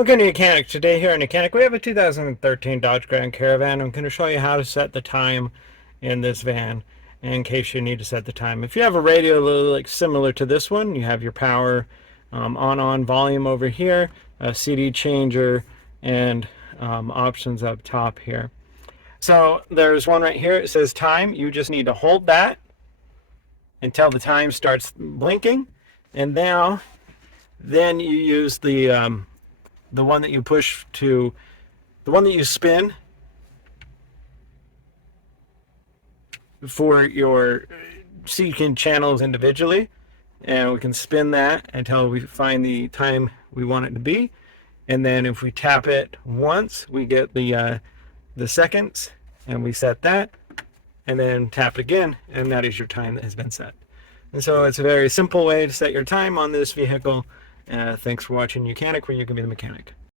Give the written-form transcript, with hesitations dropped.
Welcome to YOUCANIC. Today here in YOUCANIC we have a 2013 Dodge Grand Caravan. I'm going to show you how to set the time in this van in case you need to set the time. If you have a radio like similar to this one, you have your power on volume over here, a CD changer, and options up top here. So there's one right here. It says time. You just need to hold that until the time starts blinking, and then you use the one that you push to, the one that you spin for your, so you can channels individually, and we can spin that until we find the time we want it to be. And then if we tap it once, we get the seconds, and we set that, and then tap it again, and that is your time that has been set. And so it's a very simple way to set your time on this vehicle. Thanks for watching YOUCANIC, where you can be the mechanic.